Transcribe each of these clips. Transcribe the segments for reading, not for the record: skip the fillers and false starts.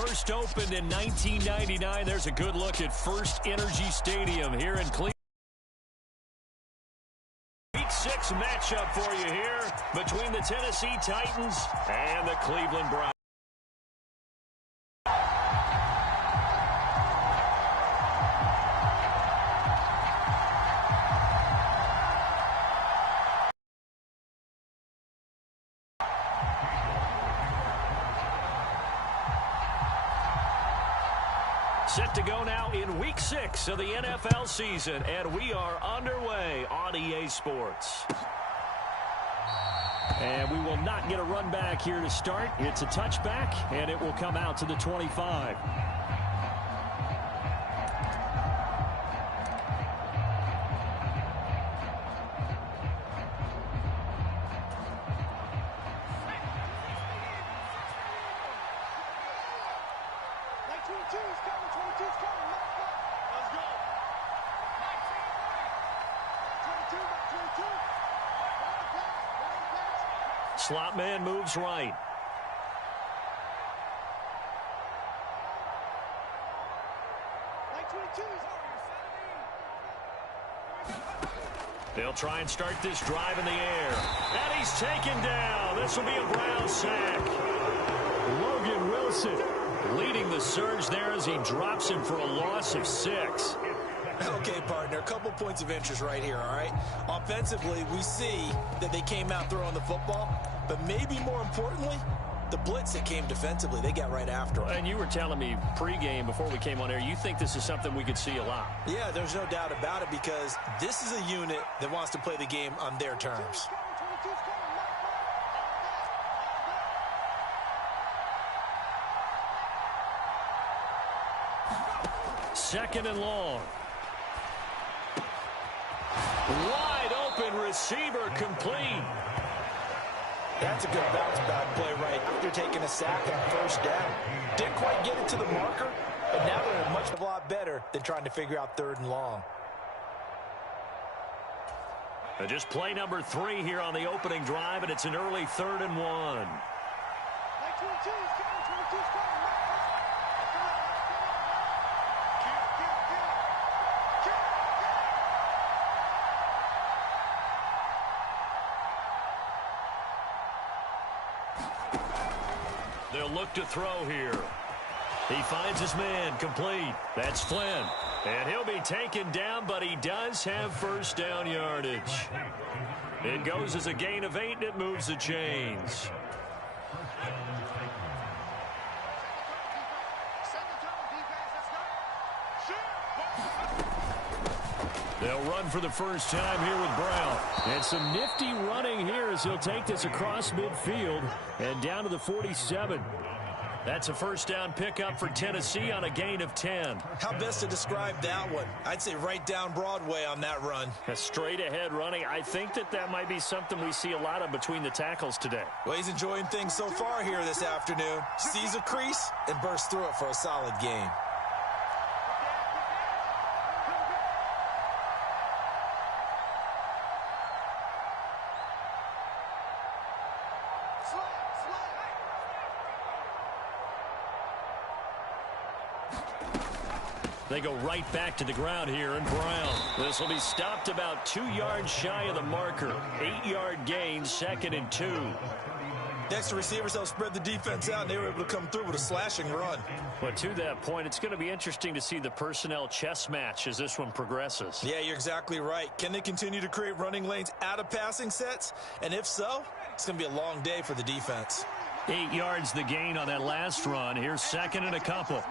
first opened in 1999. There's a good look at First Energy Stadium here in Cleveland. Week 6 matchup for you here between the Tennessee Titans and the Cleveland Browns. Set to go now in Week 6 of the NFL season, and we are underway on EA Sports. And we will not get a run back here to start. It's a touchback, and it will come out to the 25. Slot man moves right. They'll try and start this drive in the air. And he's taken down. This will be a Brown sack. Logan Wilson leading the surge there as he drops him for a loss of 6. Okay, partner, a couple points of interest right here, all right? Offensively, we see that they came out throwing the football, but maybe more importantly, the blitz that came defensively, they got right after it. And you were telling me pregame before we came on air, you think this is something we could see a lot. Yeah, there's no doubt about it because this is a unit that wants to play the game on their terms. Second and long. Wide open receiver complete. That's a good bounce back play right after taking a sack on first down. Didn't quite get it to the marker, but now they're in a lot better than trying to figure out third and long. Just play number 3 here on the opening drive, and it's an early 3rd and 1. They'll look to throw here. He finds his man complete. That's Flynn. And he'll be taken down, but he does have first down yardage. It goes as a gain of 8, and it moves the chains. They'll run for the first time here with Brown. And some nifty running here as he'll take this across midfield and down to the 47. That's a first down pickup for Tennessee on a gain of 10. How best to describe that one? I'd say right down Broadway on that run. A straight ahead running. I think that might be something we see a lot of between the tackles today. Well, he's enjoying things so far here this afternoon. Sees a crease and bursts through it for a solid gain. They go right back to the ground here, and Brown. This will be stopped about 2 yards shy of the marker. 8-yard gain, 2nd and 2. Next, the receivers helped spread the defense out, and they were able to come through with a slashing run. But to that point, it's going to be interesting to see the personnel chess match as this one progresses. Yeah, you're exactly right. Can they continue to create running lanes out of passing sets? And if so, it's going to be a long day for the defense. 8 yards the gain on that last run. Here's 2nd and a couple.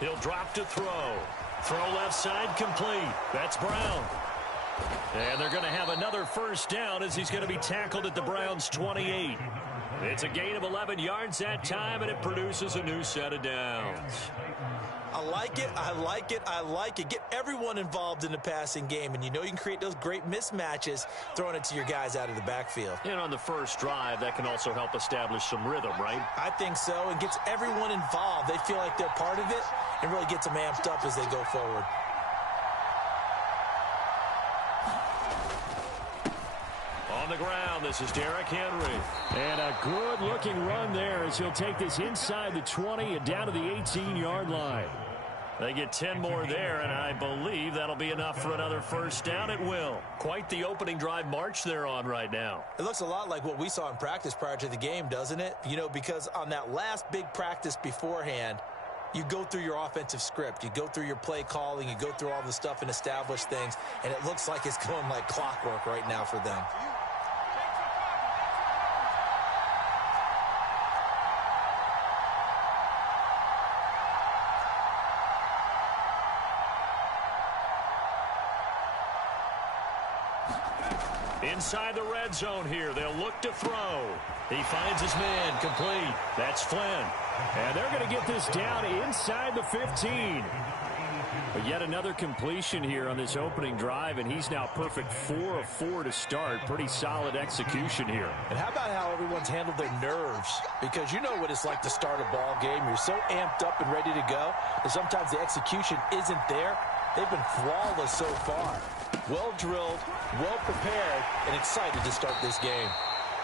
He'll drop to throw. Throw left side complete. That's Brown. And they're going to have another first down as he's going to be tackled at the Browns' 28. It's a gain of 11 yards that time, and it produces a new set of downs. I like it. I like it. I like it. Get everyone involved in the passing game, and you know you can create those great mismatches throwing it to your guys out of the backfield. And on the first drive, that can also help establish some rhythm, right? I think so. It gets everyone involved. They feel like they're part of it, and really gets them amped up as they go forward. On the ground, this is Derrick Henry. And a good-looking run there as he'll take this inside the 20 and down to the 18-yard line. They get 10 more there, and I believe that'll be enough for another first down. It will. Quite the opening drive march they're on right now. It looks a lot like what we saw in practice prior to the game, doesn't it? You know, because on that last big practice beforehand, you go through your offensive script. You go through your play calling. You go through all the stuff and establish things, and it looks like it's going like clockwork right now for them. Inside the red zone here, they'll look to throw. He finds his man, complete. That's Flynn. And they're going to get this down inside the 15. But yet another completion here on this opening drive, and he's now perfect 4 of 4 to start. Pretty solid execution here. And how about how everyone's handled their nerves? Because you know what it's like to start a ball game. You're so amped up and ready to go, and sometimes the execution isn't there. They've been flawless so far. Well drilled, well prepared, and excited to start this game.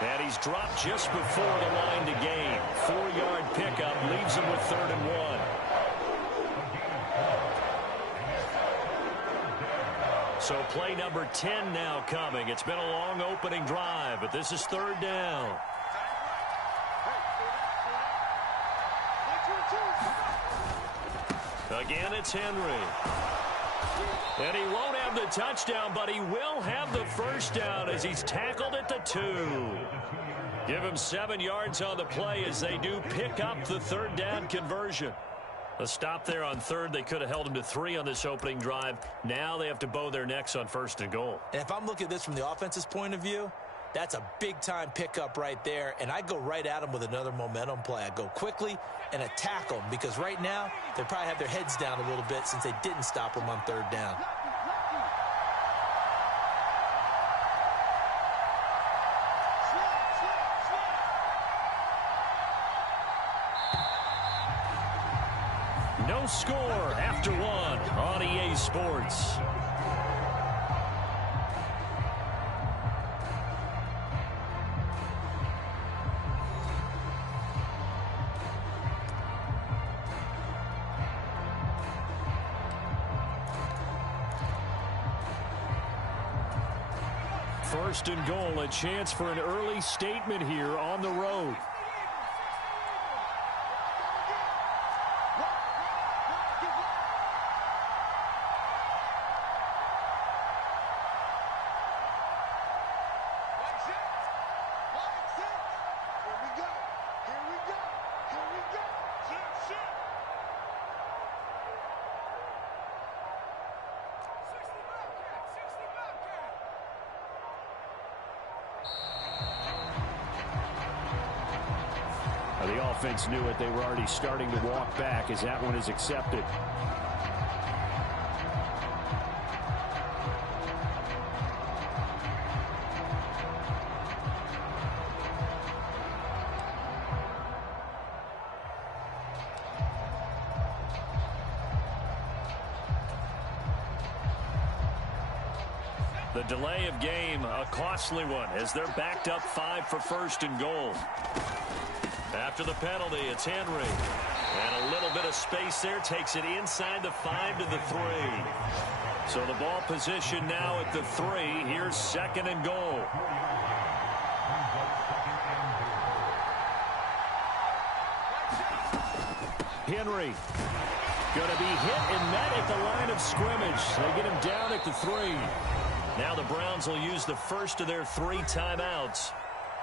And he's dropped just before the line to gain. 4-yard pickup leaves him with 3rd and 1. So play number 10 now coming. It's been a long opening drive, but this is 3rd down. Again, it's Henry. And he won't have the touchdown, but he will have the first down as he's tackled at the 2. Give him 7 yards on the play as they do pick up the 3rd down conversion. A stop there on 3rd. They could have held him to 3 on this opening drive. Now they have to bow their necks on 1st and goal. And if I'm looking at this from the offense's point of view, that's a big-time pickup right there, and I go right at them with another momentum play. I go quickly and attack them because right now they probably have their heads down a little bit since they didn't stop them on 3rd down. No score after 1 on EA Sports. First and goal, a chance for an early statement here on the road. The offense knew it. They were already starting to walk back as that one is accepted. The delay of game, a costly one, as they're backed up 5 for 1st and goal. After the penalty, it's Henry. And a little bit of space there takes it inside the 5 to the 3. So the ball position now at the 3. Here's 2nd and goal. Henry going to be hit and met at the line of scrimmage. They get him down at the 3. Now the Browns will use the first of their 3 timeouts.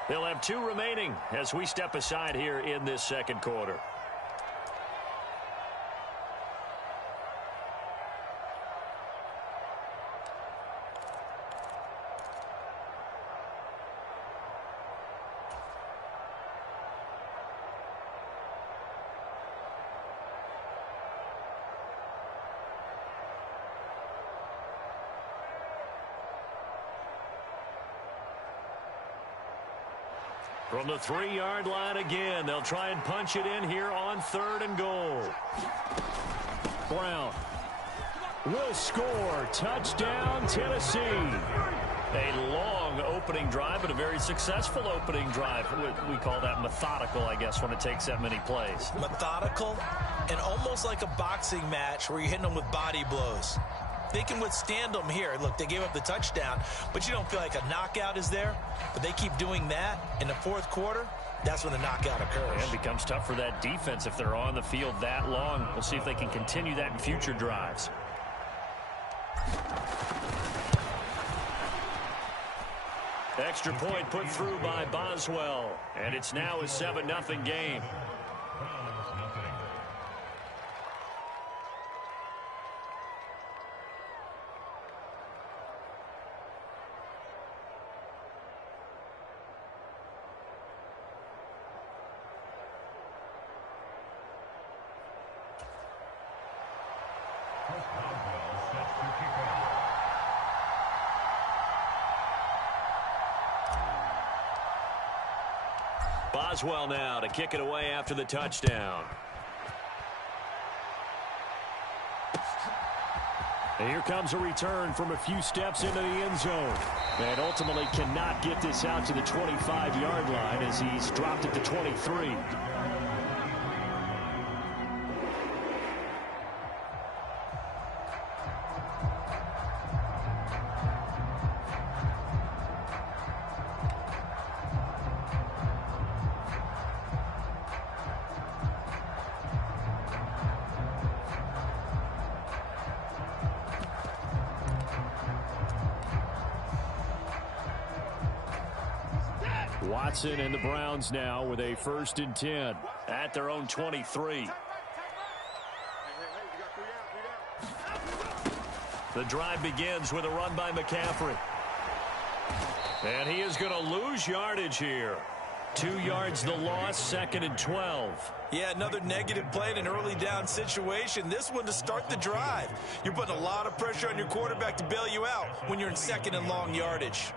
They'll have 2 remaining as we step aside here in this 2nd quarter. From the 3-yard line again, they'll try and punch it in here on 3rd and goal. Brown will score. Touchdown, Tennessee. A long opening drive, but a very successful opening drive. We call that methodical, I guess, when it takes that many plays. Methodical and almost like a boxing match where you're hitting them with body blows. They can withstand them here. Look, they gave up the touchdown, but you don't feel like a knockout is there. But they keep doing that in the fourth quarter. That's when the knockout occurs. And it becomes tough for that defense if they're on the field that long. We'll see if they can continue that in future drives. Extra point put through by Boswell. And it's now a 7-0 game. Boswell now to kick it away after the touchdown. And here comes a return from a few steps into the end zone. And ultimately cannot get this out to the 25-yard line as he's dropped it to 23. Watson and the Browns now with a 1st and 10 at their own 23. The drive begins with a run by McCaffrey. And he is going to lose yardage here. 2 yards the loss, 2nd and 12. Yeah, another negative play in an early down situation. This one to start the drive. You're putting a lot of pressure on your quarterback to bail you out when you're in 2nd and long yardage.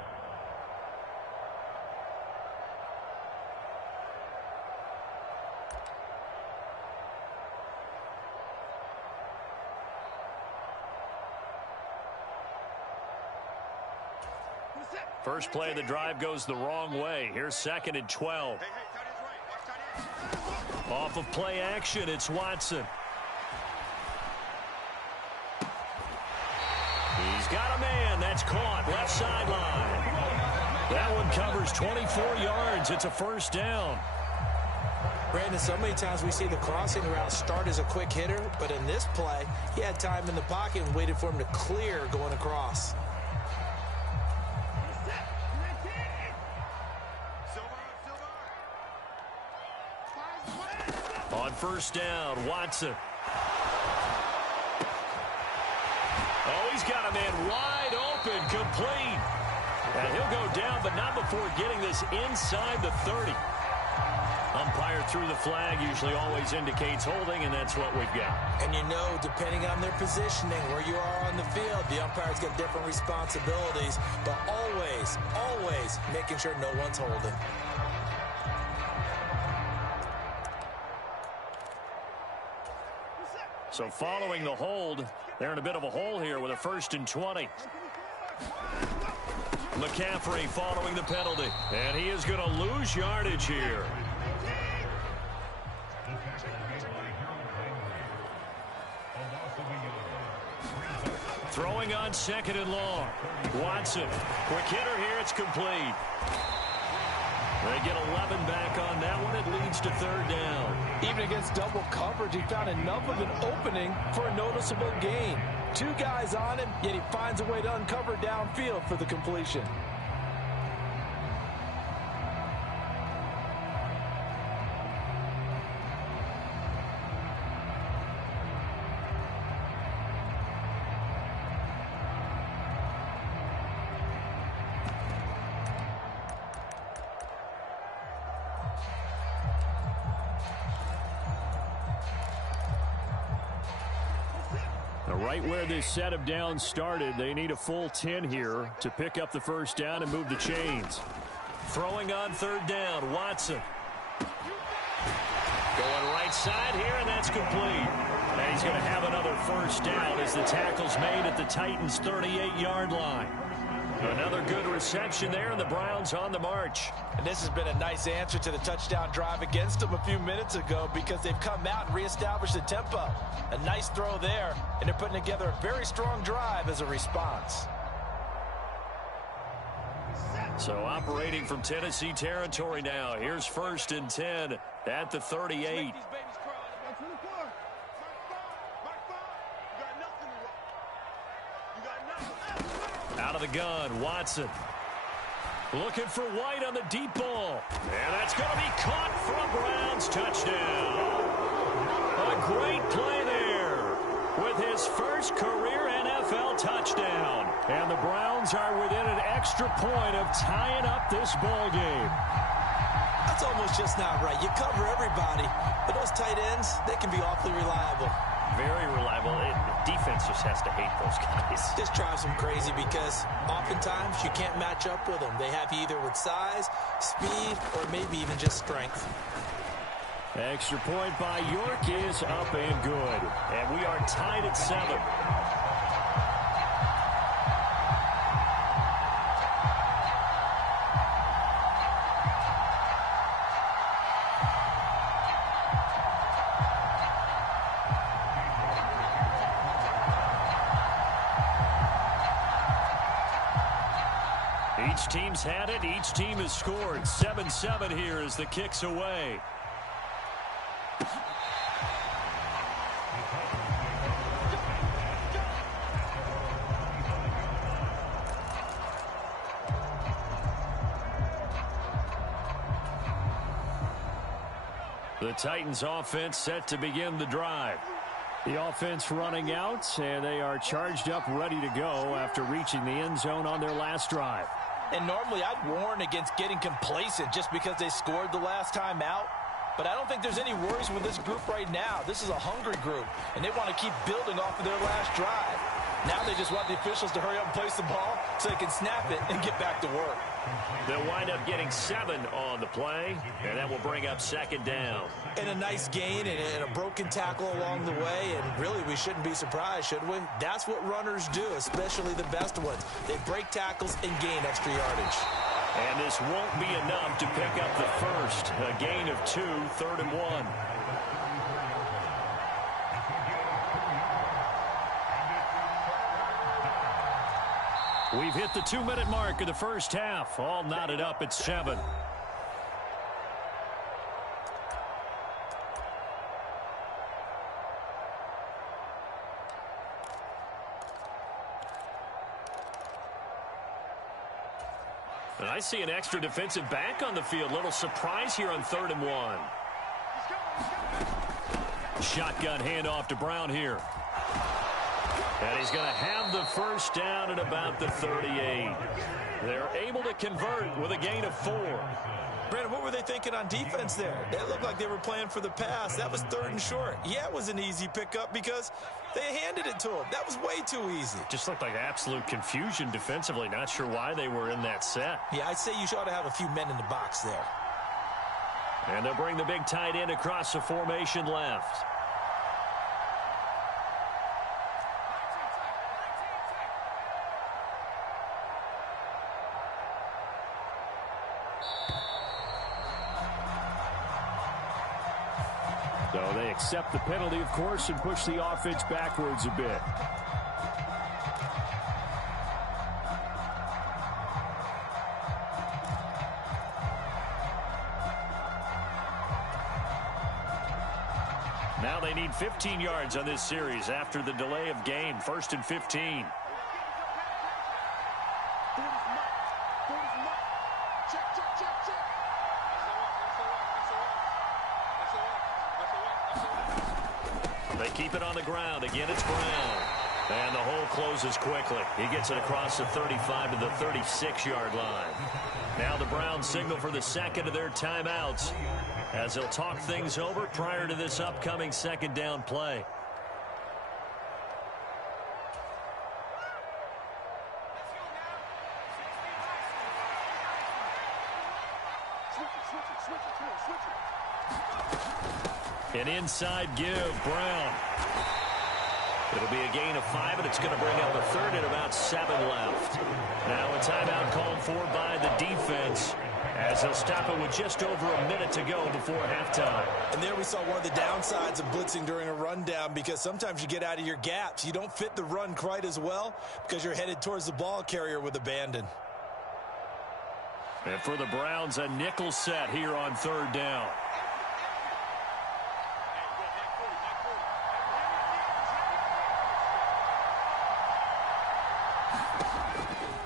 First play of the drive goes the wrong way. Here's 2nd and 12. Off of play action, it's Watson. He's got a man. That's caught. Left sideline. That one covers 24 yards. It's a 1st down. Brandon, so many times we see the crossing route start as a quick hitter, but in this play, he had time in the pocket and waited for him to clear going across. On 1st down, Watson. Oh, he's got a man wide open, complete. And he'll go down, but not before getting this inside the 30. Umpire threw the flag, usually always indicates holding, and that's what we've got. And you know, depending on their positioning, where you are on the field, the umpires get different responsibilities, but always, always making sure no one's holding. So following the hold, they're in a bit of a hole here with a 1st and 20. McCaffrey following the penalty. And he is going to lose yardage here. Throwing on 2nd and long. Watson. Quick hitter here. It's complete. They get 11 back on that one. It leads to 3rd down. Even against double coverage, he found enough of an opening for a noticeable gain. 2 guys on him, yet he finds a way to uncover downfield for the completion. Right where this set of downs started, they need a full 10 here to pick up the 1st down and move the chains. Throwing on 3rd down, Watson. Going right side here, and that's complete. And he's going to have another first down as the tackle's made at the Titans' 38-yard line. Another good reception there, and the Browns on the march. And this has been a nice answer to the touchdown drive against them a few minutes ago because they've come out and reestablished the tempo. A nice throw there, and they're putting together a very strong drive as a response. So operating from Tennessee territory now. Here's 1st and 10 at the 38. Out of the gun, Watson. Looking for White on the deep ball. And that's going to be caught for a Browns touchdown. A great play there with his first career NFL touchdown. And the Browns are within an extra point of tying up this ball game. That's almost just not right. You cover everybody, but those tight ends, they can be awfully reliable. Very reliable. Defense just has to hate those guys. This drives them crazy because oftentimes you can't match up with them. They have you either with size, speed, or maybe even just strength. Extra point by York is up and good. And we are tied at 7. Each team's had it. Each team has scored. 7-7 here as the kick's away. The Titans offense set to begin the drive. The offense running out, and they are charged up, ready to go after reaching the end zone on their last drive. And normally I'd warn against getting complacent just because they scored the last time out. But I don't think there's any worries with this group right now. This is a hungry group, and they want to keep building off of their last drive. Now they just want the officials to hurry up and place the ball so they can snap it and get back to work. They'll wind up getting 7 on the play, and that will bring up 2nd down. And a nice gain and a broken tackle along the way, and really we shouldn't be surprised, should we? That's what runners do, especially the best ones. They break tackles and gain extra yardage. And this won't be enough to pick up the first. A gain of 2, 3rd and 1. We've hit the 2-minute mark of the first half. All knotted up at 7. And I see an extra defensive back on the field. Little surprise here on 3rd and 1. Shotgun handoff to Brown here. And he's going to have the first down at about the 38. They're able to convert with a gain of 4. Brandon, what were they thinking on defense there? They looked like they were playing for the pass. That was 3rd and short. Yeah, it was an easy pickup because they handed it to him. That was way too easy. Just looked like absolute confusion defensively. Not sure why they were in that set. Yeah, I'd say you ought to have a few men in the box there. And they'll bring the big tight end across the formation left. So they accept the penalty, of course, and push the offense backwards a bit. Now they need 15 yards on this series after the delay of game. 1st and 15. They keep it on the ground. Again, it's Brown. And the hole closes quickly. He gets it across the 35 to the 36-yard line. Now the Browns signal for the second of their timeouts as they'll talk things over prior to this upcoming 2nd down play. An inside give, Brown. It'll It'll be a gain of 5, and it's going to bring up a third and about 7 left. Now a timeout called for by the defense, as they'll stop it with just over a minute to go before halftime. And there we saw one of the downsides of blitzing during a rundown, because sometimes you get out of your gaps. You don't fit the run quite as well because you're headed towards the ball carrier with abandon. And for the Browns, a nickel set here on third down.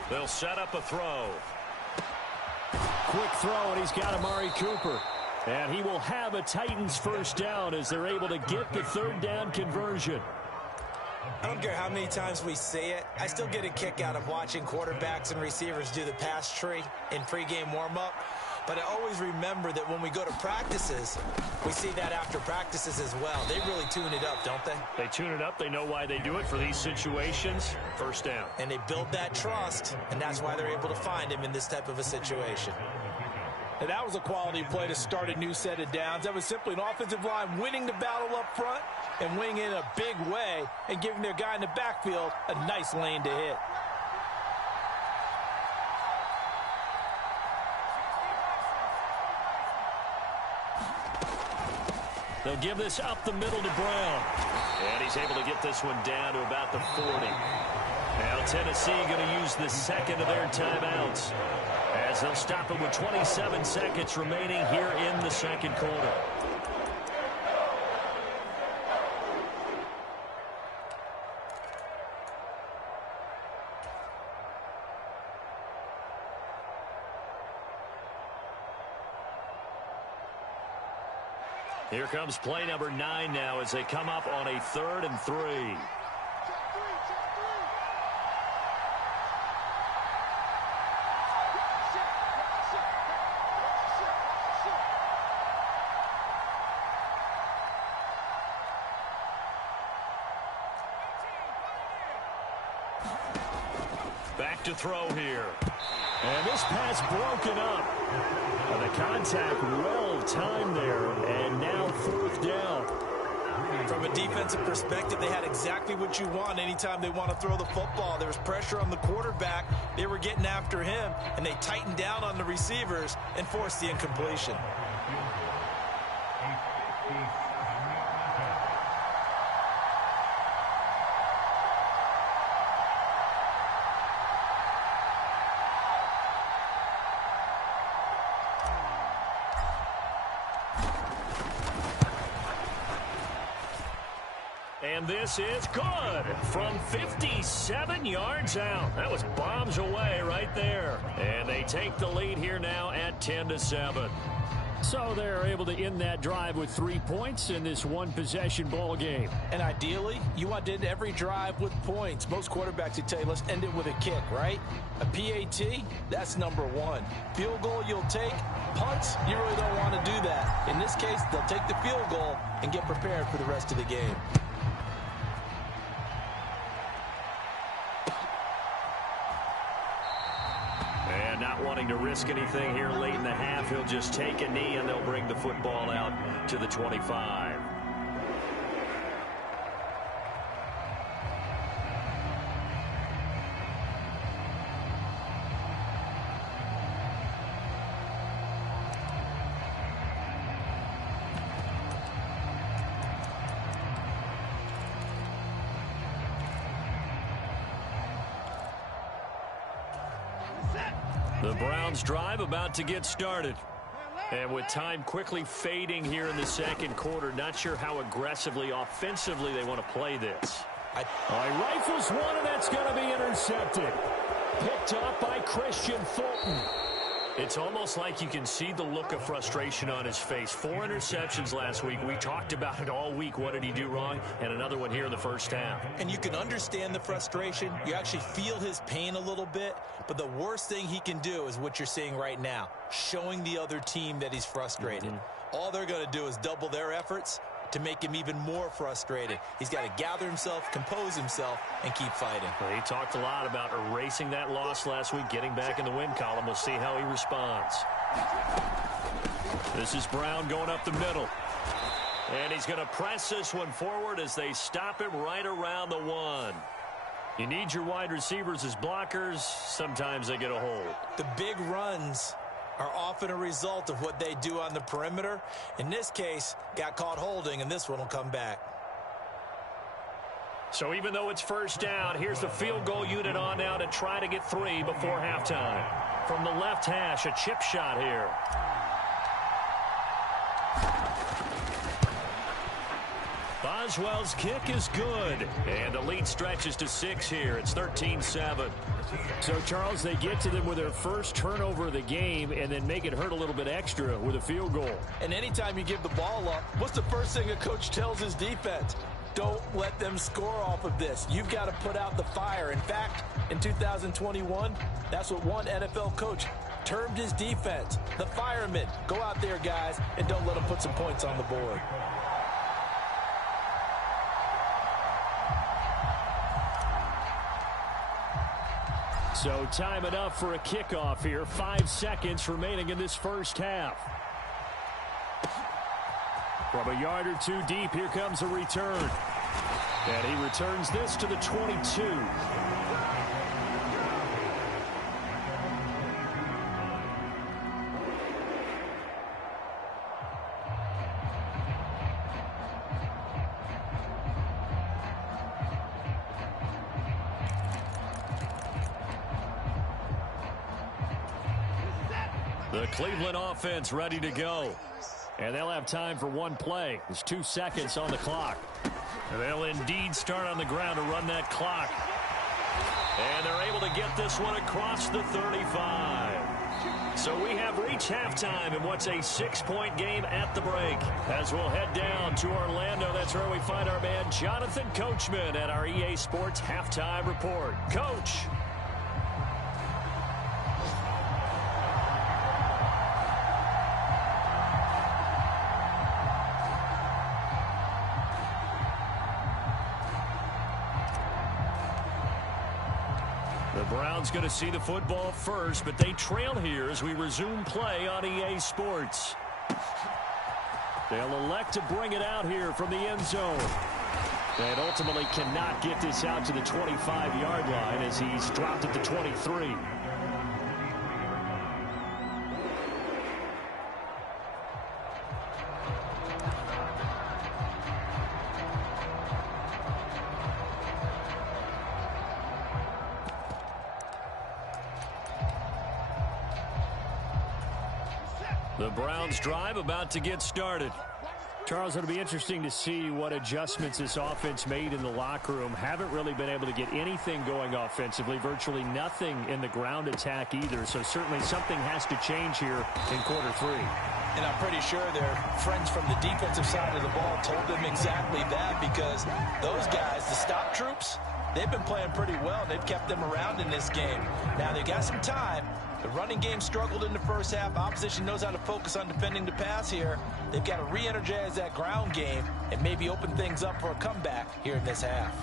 They'll set up a throw. Quick throw, and he's got Amari Cooper. And he will have a Titans first down as they're able to get the third down conversion. I don't care how many times we say it, I still get a kick out of watching quarterbacks and receivers do the pass tree in pregame warm-up. But I always remember that when we go to practices, we see that after practices as well. They really tune it up, don't they? They tune it up. They know why they do it for these situations. First down. And they build that trust, and that's why they're able to find him in this type of a situation. And that was a quality play to start a new set of downs. That was simply an offensive line winning the battle up front and winning in a big way and giving their guy in the backfield a nice lane to hit. They'll give this up the middle to Brown. And he's able to get this one down to about the 40. Now Tennessee going to use the second of their timeouts, as they'll stop it with 27 seconds remaining here in the second quarter. Here comes play number 9 now as they come up on a 3rd and 3. Back to throw here. And this pass broken up. And the contact well timed there, and now 4th down. From a defensive perspective, they had exactly what you want anytime they want to throw the football. There was pressure on the quarterback. They were getting after him, and they tightened down on the receivers and forced the incompletion. And this is good from 57 yards out. That was bombs away right there. And they take the lead here now at 10-7. So they're able to end that drive with 3 points in this one-possession ball game. And ideally, you want to end every drive with points. Most quarterbacks would tell you, let's end it with a kick, right? A PAT, that's number 1. Field goal you'll take. Punts, you really don't want to do that. In this case, they'll take the field goal and get prepared for the rest of the game. Not wanting to risk anything here late in the half, he'll just take a knee and they'll bring the football out to the 25. The Browns drive about to get started. And with time quickly fading here in the second quarter, not sure how aggressively, offensively they want to play this. Rifles one, and that's going to be intercepted. Picked up by Christian Fulton. It's almost like you can see the look of frustration on his face. 4 interceptions last week. We talked about it all week. What did he do wrong? And another one here in the first half. And you can understand the frustration. You actually feel his pain a little bit. But the worst thing he can do is what you're seeing right now, showing the other team that he's frustrated. All they're going to do is double their efforts to make him even more frustrated. He's got to gather himself, compose himself, and keep fighting. Well, he talked a lot about erasing that loss last week, getting back in the win column. We'll see how he responds. This is Brown going up the middle. And he's going to press this one forward as they stop him right around the 1. You need your wide receivers as blockers. Sometimes they get a hold. The big runs are often a result of what they do on the perimeter. In this case, got caught holding, and this one will come back. So even though it's first down, here's the field goal unit on now to try to get 3 before halftime. From the left hash, a chip shot here. Boswell's kick is good. And the lead stretches to 6 here. It's 13-7. So, Charles, they get to them with their first turnover of the game and then make it hurt a little bit extra with a field goal. And anytime you give the ball up, what's the first thing a coach tells his defense? Don't let them score off of this. You've got to put out the fire. In fact, in 2021, that's what one NFL coach termed his defense. The firemen. Go out there, guys, and don't let them put some points on the board. So time enough for a kickoff here. 5 seconds remaining in this first half. From a yard or 2 deep, here comes a return. And he returns this to the 22. The Cleveland offense ready to go. And they'll have time for one play. There's 2 seconds on the clock. And they'll indeed start on the ground to run that clock. And they're able to get this one across the 35. So we have reached halftime in what's a 6-point game at the break. As we'll head down to Orlando, that's where we find our man Jonathan Coachman at our EA Sports Halftime Report. Coach. The Browns going to see the football first, but they trail here as we resume play on EA Sports. They'll elect to bring it out here from the end zone. And ultimately cannot get this out to the 25-yard line as he's dropped at the 23. The Browns drive about to get started. Charles, it'll be interesting to see what adjustments this offense made in the locker room. Haven't really been able to get anything going offensively, virtually nothing in the ground attack either. So certainly something has to change here in quarter 3. And I'm pretty sure their friends from the defensive side of the ball told them exactly that, because those guys, the stop troops, they've been playing pretty well. They've kept them around in this game. Now they've got some time. The running game struggled in the first half. Opposition knows how to focus on defending the pass here. They've got to re-energize that ground game and maybe open things up for a comeback here in this half.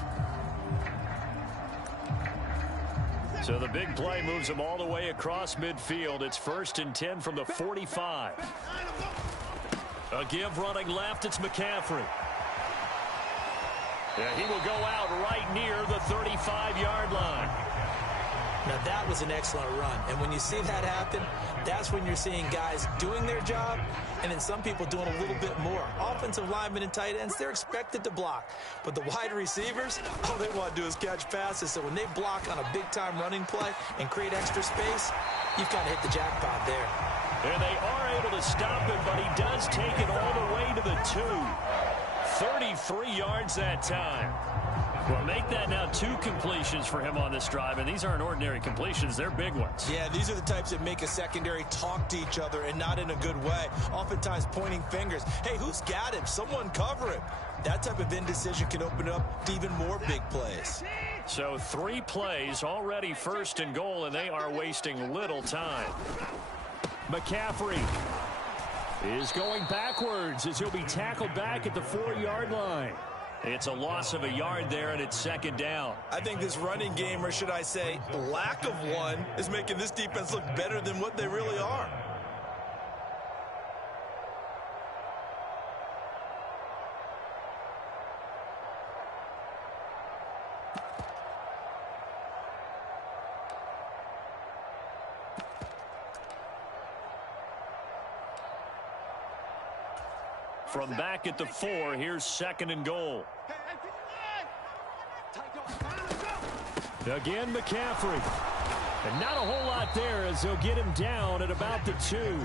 So the big play moves them all the way across midfield. It's 1st and 10 from the 45. A give running left. It's McCaffrey. Yeah, he will go out right near the 35-yard line. Now, that was an excellent run. And when you see that happen, that's when you're seeing guys doing their job and then some people doing a little bit more. Offensive linemen and tight ends, they're expected to block. But the wide receivers, all they want to do is catch passes. So when they block on a big-time running play and create extra space, you've kind of hit the jackpot there. And they are able to stop him, but he does take it all the way to the 2. 33 yards that time. Well, make that now 2 completions for him on this drive, and these aren't ordinary completions. They're big ones. Yeah, these are the types that make a secondary talk to each other and not in a good way. Oftentimes pointing fingers. Hey, who's got him? Someone cover him. That type of indecision can open up to even more big plays. So 3 plays already 1st and goal, and they are wasting little time. McCaffrey is going backwards as he'll be tackled back at the 4-yard line. It's a loss of a yard there, and it's 2nd down. I think this running game, or should I say lack of one, is making this defense look better than what they really are. From back at the 4, here's 2nd and goal. Again, McCaffrey. And not a whole lot there as they'll get him down at about the 2.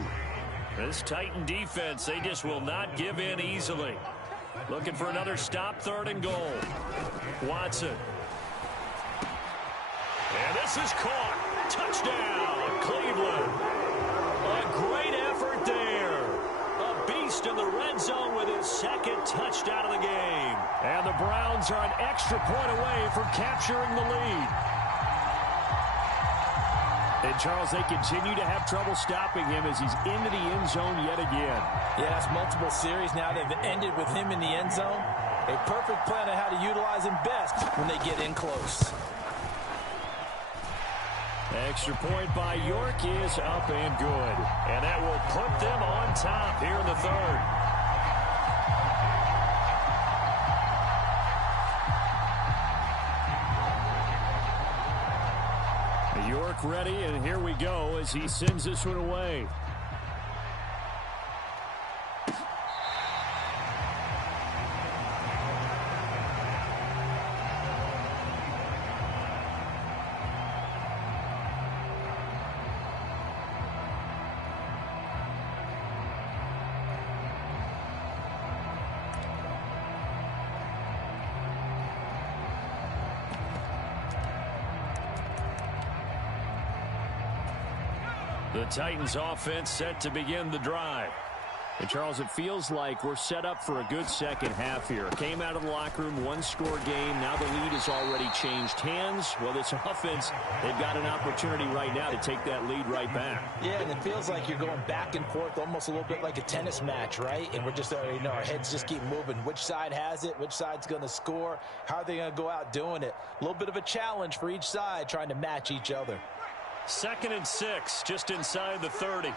This Titan defense, they just will not give in easily. Looking for another stop, 3rd and goal. Watson. And this is caught. Touchdown, Cleveland. A great effort there. A beast in the red zone with his 2nd touchdown of the game. And the Browns are an extra point away from capturing the lead. And, Charles, they continue to have trouble stopping him as he's into the end zone yet again. Yeah, that's multiple series now. They've ended with him in the end zone. A perfect plan on how to utilize him best when they get in close. Extra point by York is up and good. And that will put them on top here in the 3rd. York ready, and here we go as he sends this one away. The Titans offense set to begin the drive. And, Charles, it feels like we're set up for a good second half here. Came out of the locker room, one-score game. Now the lead has already changed hands. Well, this offense, they've got an opportunity right now to take that lead right back. Yeah, and it feels like you're going back and forth almost a little bit like a tennis match, right? And we're just, our heads just keep moving. Which side has it? Which side's going to score? How are they going to go out doing it? A little bit of a challenge for each side trying to match each other. 2nd and 6, just inside the 30.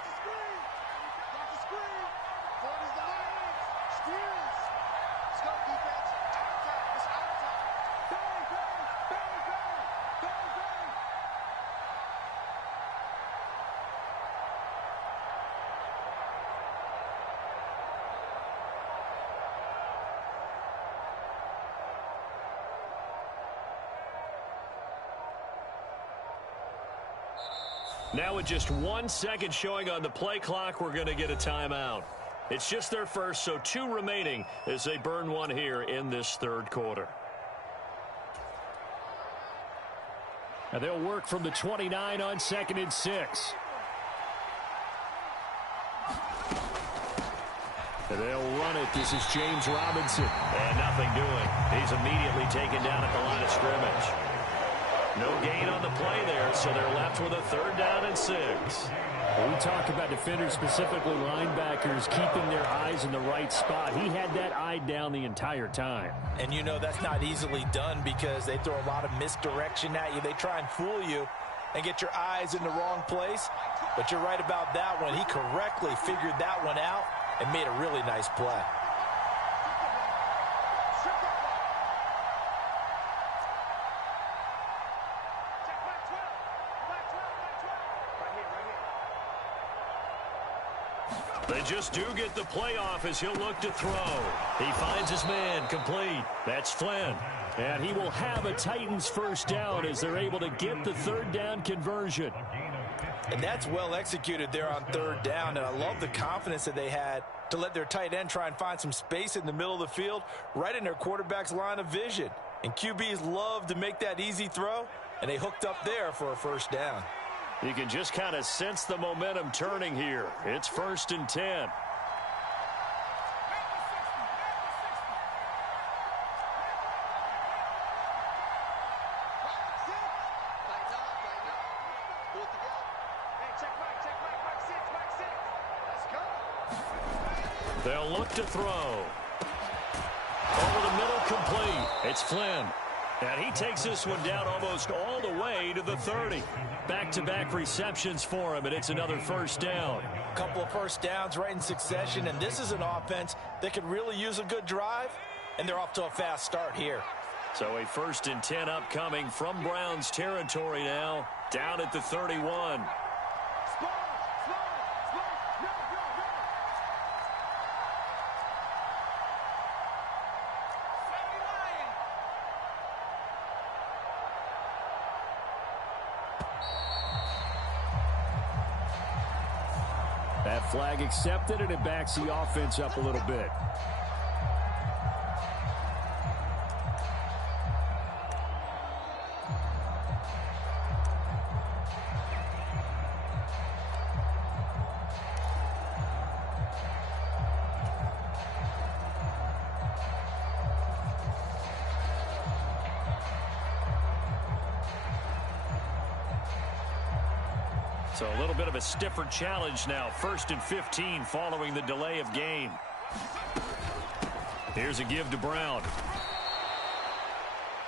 Now with just 1 second showing on the play clock, we're going to get a timeout. It's just their first, so 2 remaining as they burn one here in this 3rd quarter. And they'll work from the 29 on 2nd and 6. And they'll run it. This is James Robinson. And nothing doing. He's immediately taken down at the line of scrimmage. No gain on the play there, so they're left with a 3rd down and 6. When we talk about defenders, specifically linebackers, keeping their eyes in the right spot. He had that eye down the entire time. And you know that's not easily done because they throw a lot of misdirection at you. They try and fool you and get your eyes in the wrong place. But you're right about that one. He correctly figured that one out and made a really nice play. They just do get the playoff as he'll look to throw. He finds his man complete. That's Flynn. And he will have a Titans 1st down as they're able to get the 3rd down conversion. And that's well executed there on 3rd down. And I love the confidence that they had to let their tight end try and find some space in the middle of the field, right in their quarterback's line of vision. And QBs love to make that easy throw, and they hooked up there for a 1st down. You can just kind of sense the momentum turning here. It's 1st and 10. They'll look to throw. Over the middle, complete. It's Flynn. And he takes this one down almost all the way to the 30. Back-to-back receptions for him, and it's another 1st down. A couple of 1st downs right in succession, and this is an offense that could really use a good drive, and they're off to a fast start here. So a 1st and 10 upcoming from Browns territory now, down at the 31. flag accepted, and it backs the offense up a little bit. So a little bit of a stiffer challenge now. 1st and 15 following the delay of game. Here's a give to Brown.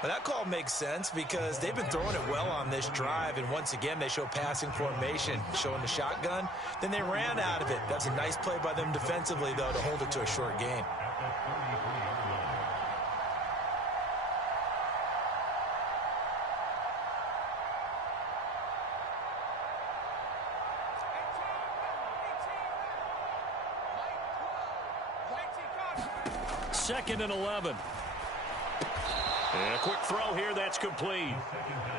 Well, that call makes sense because they've been throwing it well on this drive, and once again they show passing formation, showing the shotgun. Then they ran out of it. That's a nice play by them defensively, though, to hold it to a short gain. Second and 11. And a quick throw here, that's complete.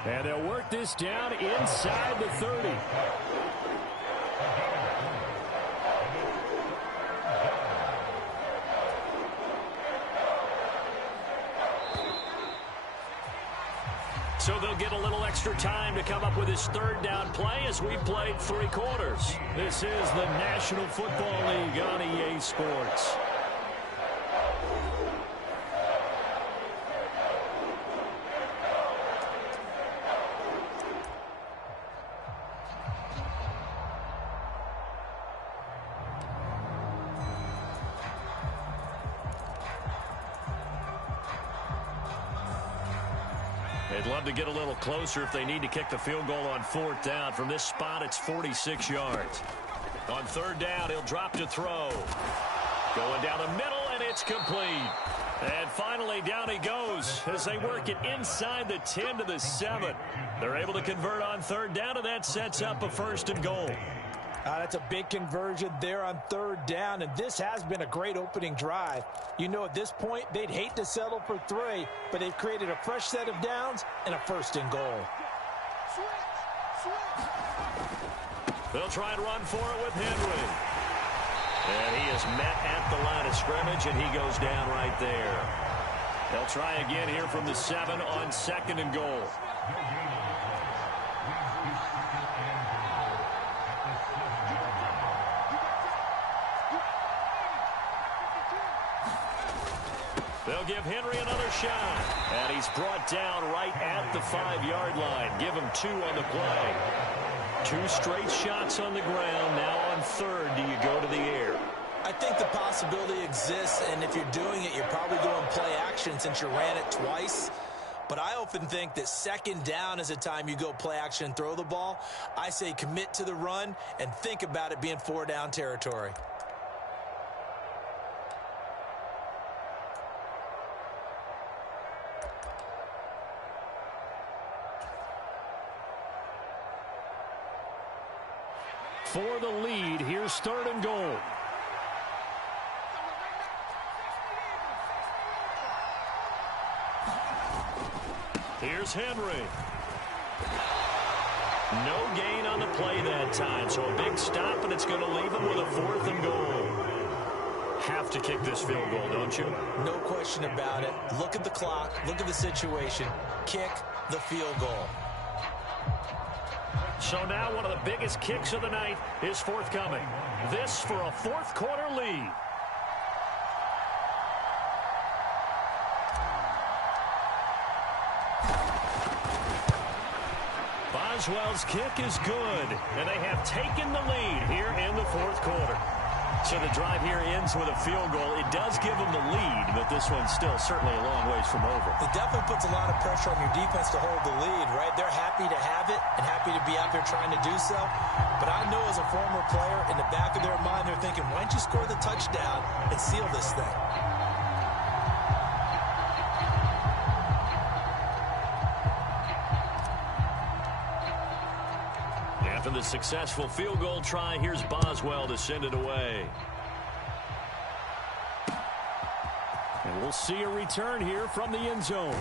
And they'll work this down inside the 30. So they'll get a little extra time to come up with his 3rd down play as we've played 3 quarters. This is the National Football League on EA Sports. They'd love to get a little closer if they need to kick the field goal on 4th down. From this spot, it's 46 yards. On 3rd down, he'll drop to throw. Going down the middle, and it's complete. And finally, down he goes as they work it inside the 10 to the 7. They're able to convert on 3rd down, and that sets up a 1st and goal. That's a big conversion there on 3rd down, and this has been a great opening drive. You know, at this point, they'd hate to settle for 3, but they've created a fresh set of downs and a 1st and goal. They'll try and run for it with Henry. And he is met at the line of scrimmage, and he goes down right there. They'll try again here from the 7 on 2nd and goal. They'll give Henry another shot. And he's brought down right at the 5-yard line. Give him 2 on the play. 2 straight shots on the ground. Now on 3rd, do you go to the air? I think the possibility exists, and if you're doing it, you're probably going play action since you ran it twice. But I often think that 2nd down is a time you go play action and throw the ball. I say commit to the run and think about it being 4-down territory. For the lead, here's 3rd and goal. Here's Henry. No gain on the play that time, so a big stop, and it's going to leave him with a 4th and goal. Have to kick this field goal, don't you? No question about it. Look at the clock. Look at the situation. Kick the field goal. So now one of the biggest kicks of the night is forthcoming. This for a 4th quarter lead. Boswell's kick is good, and they have taken the lead here in the 4th quarter. So the drive here ends with a field goal. It does give them the lead, but this one's still certainly a long ways from over. It definitely puts a lot of pressure on your defense to hold the lead, right? They're happy to have it and happy to be out there trying to do so. But I know as a former player, in the back of their mind, they're thinking, why don't you score the touchdown and seal this thing? After the successful field goal try, here's Boswell to send it away. And we'll see a return here from the end zone.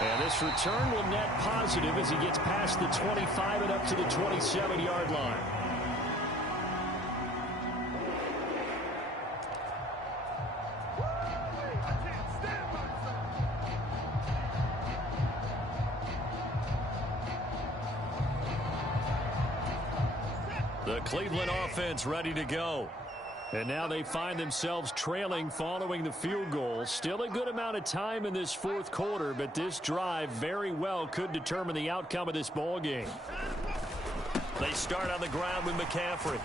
And this return will net positive as he gets past the 25 and up to the 27-yard line. The Cleveland offense ready to go. And now they find themselves trailing following the field goal. Still a good amount of time in this fourth quarter, but this drive very well could determine the outcome of this ball game. They start on the ground with McCaffrey.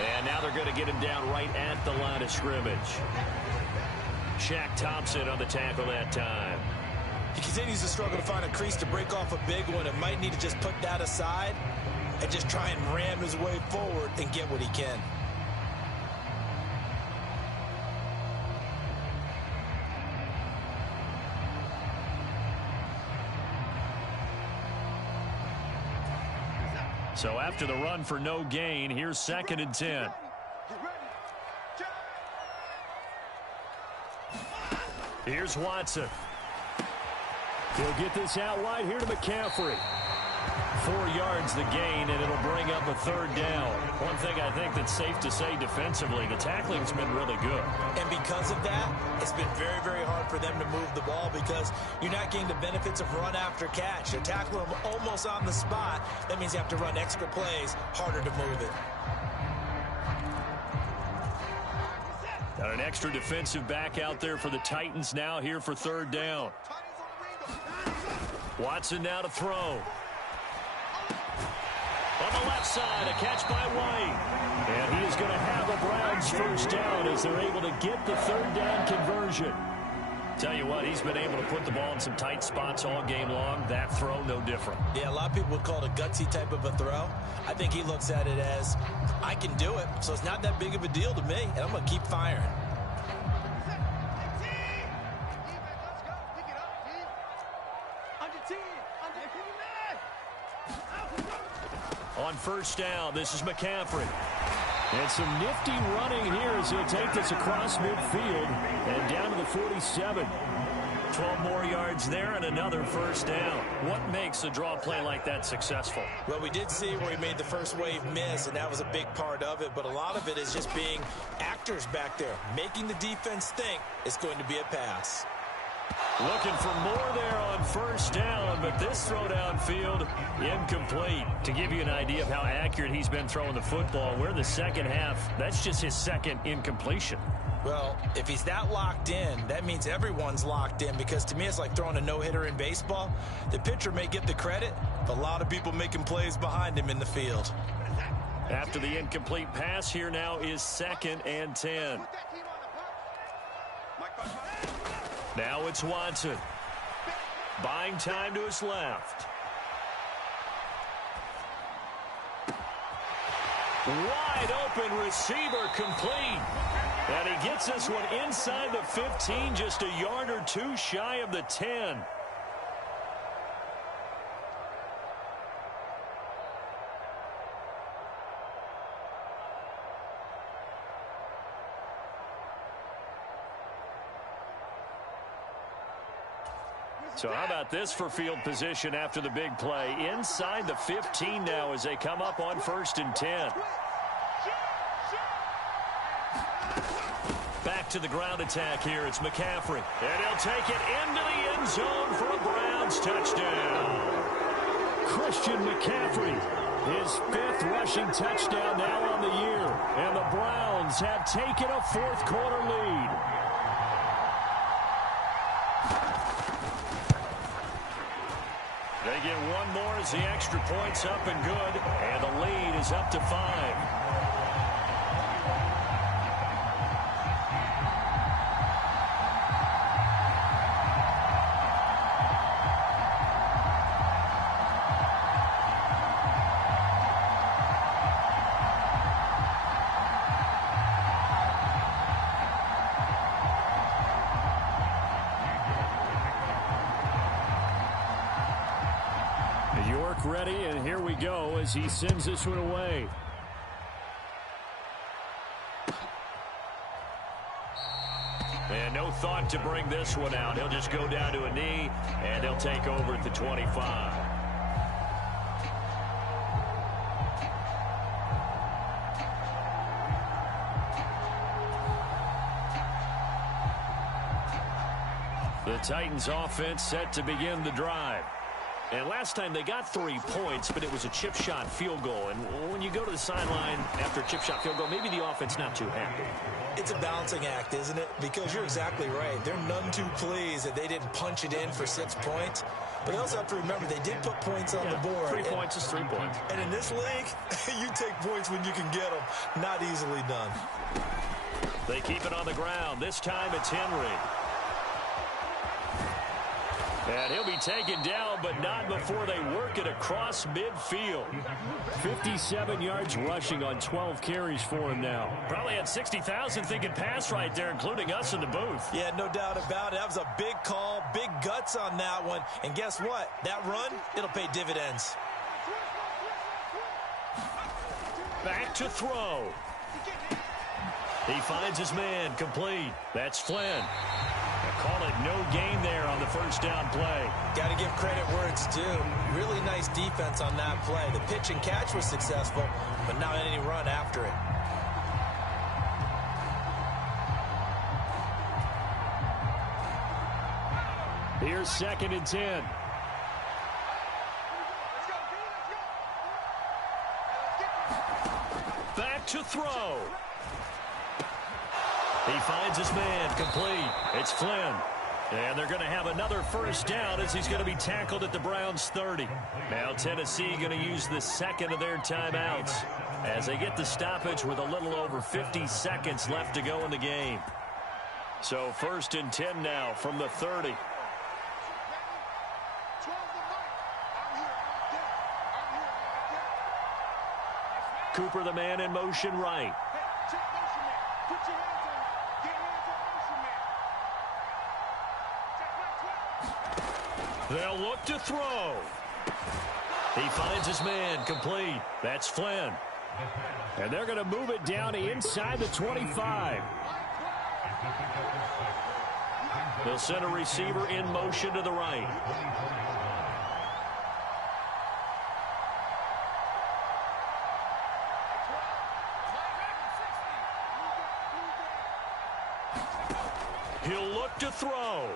And now they're going to get him down right at the line of scrimmage. Shaq Thompson on the tackle that time. He continues to struggle to find a crease to break off a big one and might need to just put that aside and just try and ram his way forward and get what he can. So after the run for no gain, here's 2nd and 10. Here's Watson. He'll get this out wide here to McCaffrey. 4 yards the gain, and it'll bring up a 3rd down. One thing I think that's safe to say defensively, the tackling's been really good. And because of that, it's been very, very hard for them to move the ball because you're not getting the benefits of run after catch. You tackle them almost on the spot. That means you have to run extra plays, harder to move it. Got an extra defensive back out there for the Titans now here for 3rd down. Watson now to throw. On the left side, a catch by White. And he is going to have a Browns 1st down as they're able to get the 3rd down conversion. Tell you what, he's been able to put the ball in some tight spots all game long. That throw, no different. Yeah, a lot of people would call it a gutsy type of a throw. I think he looks at it as, I can do it, so it's not that big of a deal to me, and I'm going to keep firing. On 1st down, this is McCaffrey. And some nifty running here as he'll take this across midfield and down to the 47. 12 more yards there and another 1st down. What makes a draw play like that successful? Well, we did see where he made the first wave miss, and that was a big part of it. But a lot of it is just being actors back there, making the defense think it's going to be a pass. Looking for more there on 1st down, but this throw downfield incomplete. To give you an idea of how accurate he's been throwing the football, we're in the second half. That's just his 2nd incompletion. Well, if he's that locked in, that means everyone's locked in, because to me it's like throwing a no-hitter in baseball. The pitcher may get the credit, but a lot of people making plays behind him in the field. After the incomplete pass, here now is 2nd and 10. Now it's Watson. Buying time to his left. Wide open receiver complete. And he gets this one inside the 15, just a yard or two shy of the 10. So how about this for field position after the big play? Inside the 15 now as they come up on 1st and 10. Back to the ground attack here. It's McCaffrey. And he'll take it into the end zone for a Browns touchdown. Christian McCaffrey, his 5th rushing touchdown now on the year. And the Browns have taken a 4th quarter lead. They get one more as the extra point's up and good. And the lead is up to 5. York ready, and here we go as he sends this one away. And no thought to bring this one out. He'll just go down to a knee, and he'll take over at the 25. The Titans offense set to begin the drive. And last time they got 3 points, but it was a chip shot field goal. And when you go to the sideline after a chip shot field goal, maybe the offense not too happy. It's a balancing act, isn't it? Because you're exactly right. They're none too pleased that they didn't punch it in for 6 points. But they also have to remember they did put points on the board. 3 points is 3 points. And in this league, you take points when you can get them. Not easily done. They keep it on the ground. This time it's Henry. And he'll be taken down, but not before they work it across midfield. 57 yards rushing on 12 carries for him now. Probably had 60,000 thinking pass right there, including us in the booth. Yeah, no doubt about it. That was a big call, big guts on that one. And guess what? That run, it'll pay dividends. Back to throw. He finds his man, complete. That's Flynn. Call it no gain there on the first down play. Got to give credit where it's due. Really nice defense on that play. The pitch and catch was successful, but not any run after it. Here's 2nd and 10. Back to throw. He finds his man, complete. It's Flynn. And they're going to have another first down as he's going to be tackled at the Browns' 30. Now Tennessee going to use the second of their timeouts as they get the stoppage with a little over 50 seconds left to go in the game. So 1st and 10 now from the 30. Cooper, the man in motion right. They'll look to throw. He finds his man, complete. That's Flynn. And they're going to move it down to inside the 25. They'll send a receiver in motion to the right. He'll look to throw.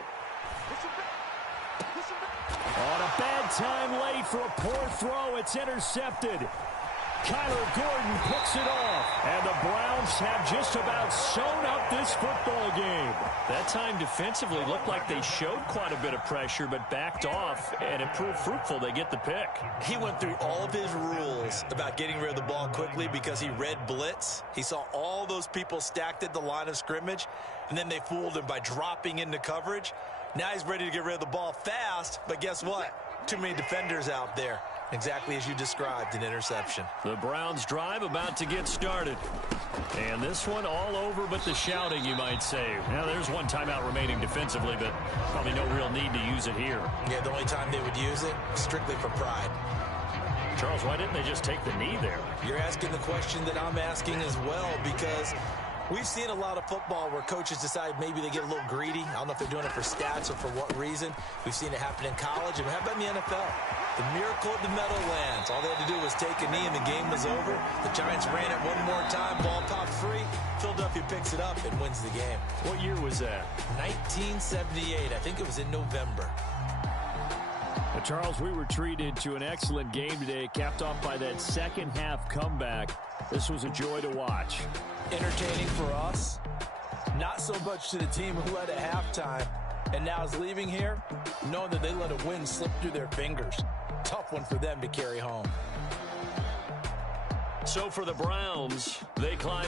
On a bad time late for a poor throw. It's intercepted. Kyler Gordon picks it off. And the Browns have just about sewn up this football game. That time defensively looked like they showed quite a bit of pressure but backed off, and it proved fruitful. They get the pick. He went through all of his rules about getting rid of the ball quickly because he read blitz. He saw all those people stacked at the line of scrimmage, and then they fooled him by dropping into coverage. Now he's ready to get rid of the ball fast, but guess what? Too many defenders out there. Exactly as you described, an interception. The Browns drive about to get started. And this one all over but the shouting, you might say. Now, there's one timeout remaining defensively, but probably no real need to use it here. Yeah, the only time they would use it, strictly for pride. Charles, why didn't they just take the knee there? You're asking the question that I'm asking as well, because we've seen a lot of football where coaches decide maybe they get a little greedy. I don't know if they're doing it for stats or for what reason. We've seen it happen in college, and how about in the NFL? The miracle of the Meadowlands. All they had to do was take a knee, and the game was over. The Giants ran it one more time. Ball popped free. Philadelphia picks it up and wins the game. What year was that? 1978. I think it was in November. Charles, we were treated to an excellent game today, capped off by that second-half comeback. This was a joy to watch. Entertaining for us, not so much to the team who led at halftime and now is leaving here, knowing that they let a win slip through their fingers. Tough one for them to carry home. So for the Browns, they climb